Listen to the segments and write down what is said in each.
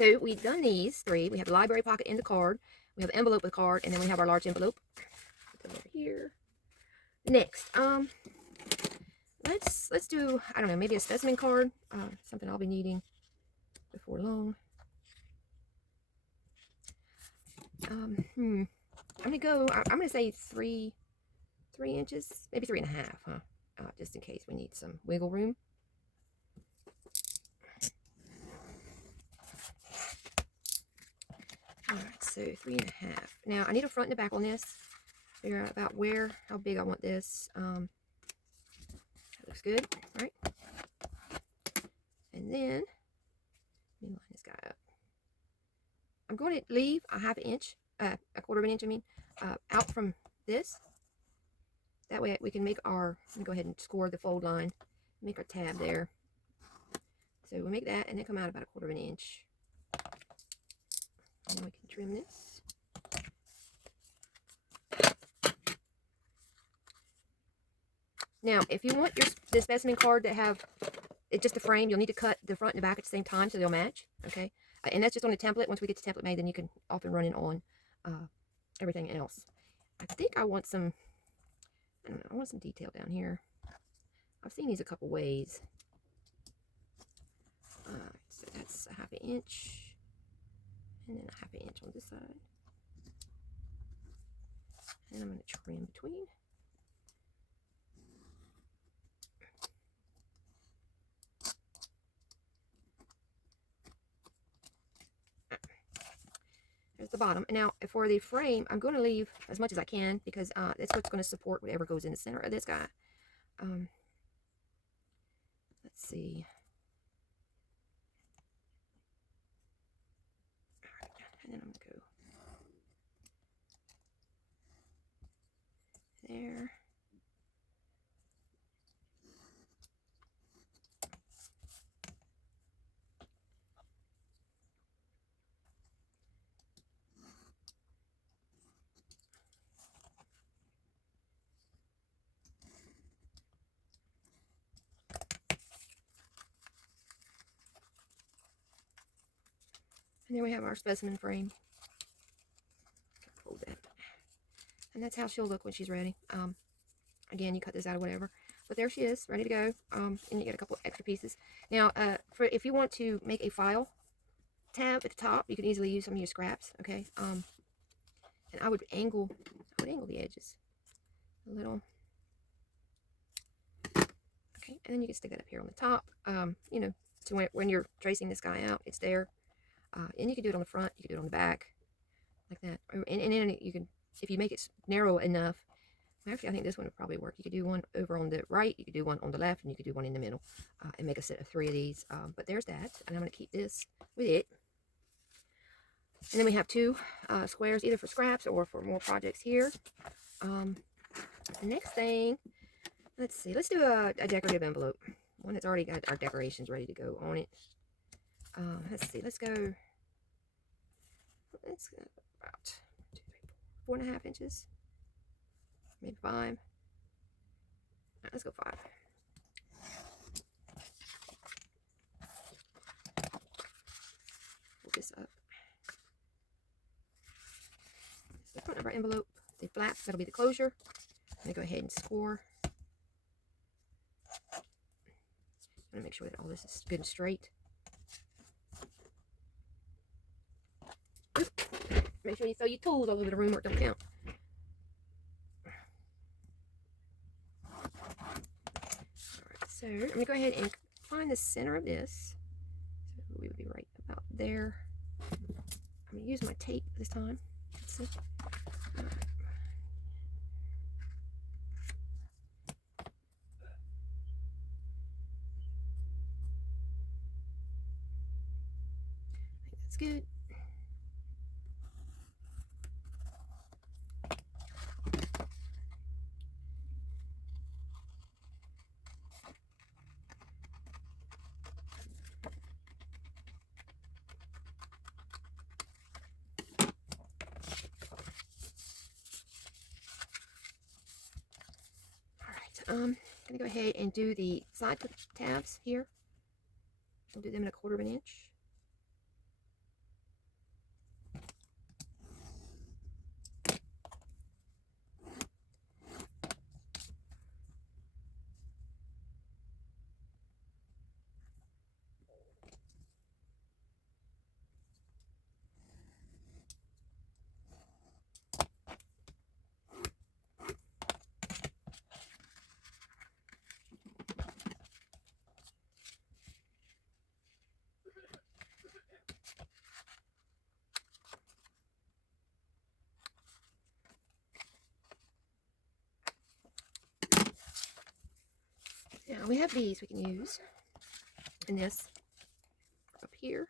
so we've done these 3. We have the library pocket and the card. We have an envelope with card, and then we have our large envelope. Put them over here. Next, let's do, I don't know, maybe a specimen card. Something I'll be needing before long. I'm gonna say 3 inches, maybe 3.5, huh? Just in case we need some wiggle room. Alright, so 3.5. Now I need a front and a back on this. Figure out about how big I want this. That looks good, right? And then let me line this guy up. I'm going to leave a 1/2 inch, a 1/4 inch, I mean, out from this. That way we can make our, let me go ahead and score the fold line, make our tab there. So we'll make that and then come out about a 1/4 inch. And then we can trim this. Now, if you want the specimen card to have it's just a frame, you'll need to cut the front and the back at the same time so they'll match, okay? And that's just on the template. Once we get the template made, then you can off and running on everything else. I think I want some, I don't know, I want some detail down here. I've seen these a couple ways. So that's a 1/2 inch, and then a 1/2 inch on this side. And I'm going to trim between. There's the bottom. And now for the frame, I'm going to leave as much as I can because that's what's going to support whatever goes in the center of this guy. Let's see. And then I'm going to go there. And there we have our specimen frame. Fold that. And that's how she'll look when she's ready. Again, you cut this out or whatever. But there she is, ready to go. And you get a couple extra pieces. Now, if you want to make a file tab at the top, you can easily use some of your scraps, okay? And I would angle the edges a little. Okay, and then you can stick that up here on the top. You know, so when you're tracing this guy out, it's there. And you can do it on the front, you can do it on the back, like that. And then you can, if you make it narrow enough, actually I think this one would probably work. You could do one over on the right, you could do one on the left, and you could do one in the middle, and make a set of 3 of these. But there's that, and I'm going to keep this with it. And then we have 2 squares, either for scraps or for more projects here. The next thing, let's see, let's do a decorative envelope. One that's already got our decorations ready to go on it. Let's see, let's go about 4.5 inches, maybe 5. Right, let's go 5. Pull this up. The front of our envelope, the flap, that'll be the closure. I'm going to go ahead and score. I'm going to make sure that all this is good and straight. Make sure you throw your tools all over the room or it don't count. Alright, so I'm going to go ahead and find the center of this. So we would be right about there. I'm going to use my tape this time. Let's see. I think that's good. I'm going to go ahead and do the side tabs here. I'll do them in a 1/4 inch. we have these we can use, and this up here.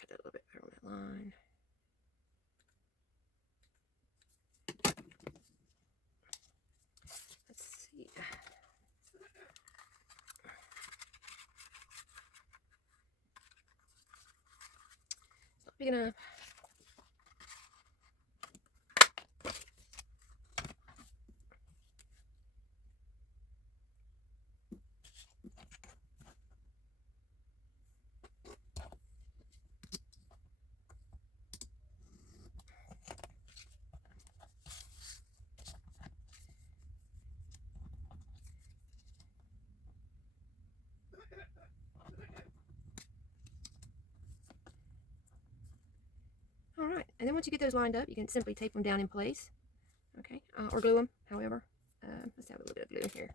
Cut that a little bit better on that line. Let's see. It's not big enough. All right, and then once you get those lined up, you can simply tape them down in place, okay, or glue them, however. Let's have a little bit of glue here.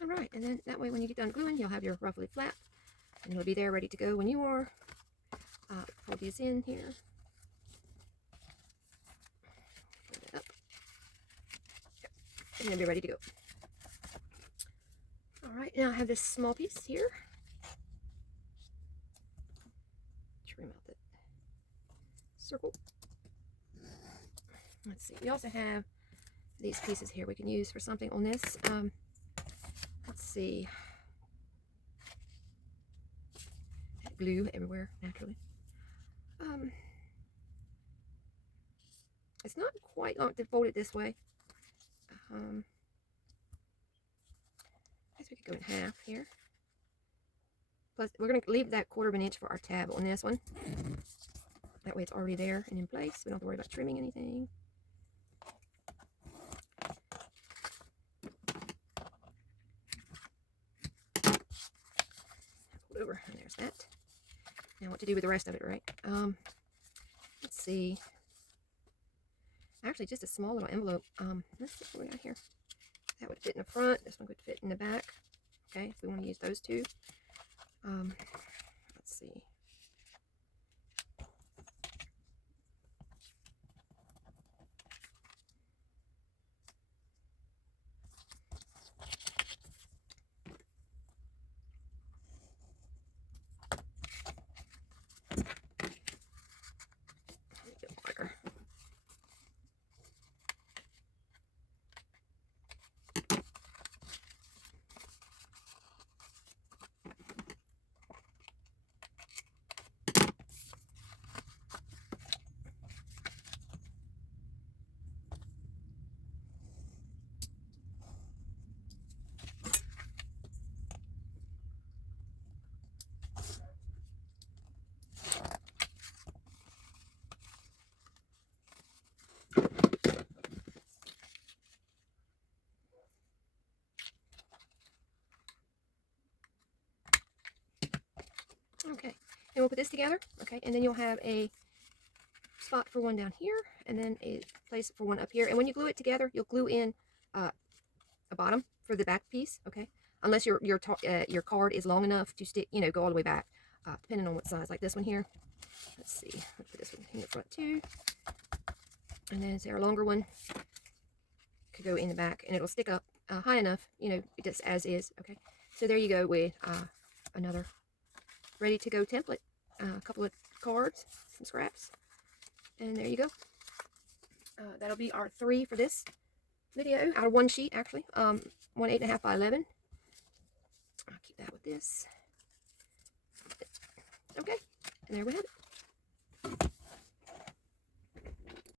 All right, and then that way when you get done gluing, you'll have your roughly flat, and it'll be there ready to go when you are. Fold these in here. Fold it up. Yep. And it'll be ready to go. All right, now I have this small piece here. Trim out that circle. Let's see, we also have these pieces here we can use for something on this. Let's see. Glue everywhere, naturally. It's not quite long to fold it this way. I guess we could go in half here. Plus, we're going to leave that 1/4 of an inch for our tab on this one. That way it's already there and in place. We don't have to worry about trimming anything. Fold over, and there's that. Now what to do with the rest of it, right? Let's see. Actually, just a small little envelope. Let's see what we got here. That would fit in the front. This one could fit in the back. Okay, if we want to use those two. Let's see. Okay, and we'll put this together, okay, and then you'll have a spot for one down here, and then a place for one up here, and when you glue it together, you'll glue in a bottom for the back piece, okay, unless your card is long enough to stick, you know, go all the way back, depending on what size, like this one here. Let's see, let's put this one in the front too, and then say our longer one could go in the back, and it'll stick up high enough, you know, just as is, okay. So there you go with another ready to go template, a couple of cards, some scraps, and there you go. That'll be our 3 for this video, out of one sheet actually, 1 8.5 by 11. I'll keep that with this. Okay, and there we have it.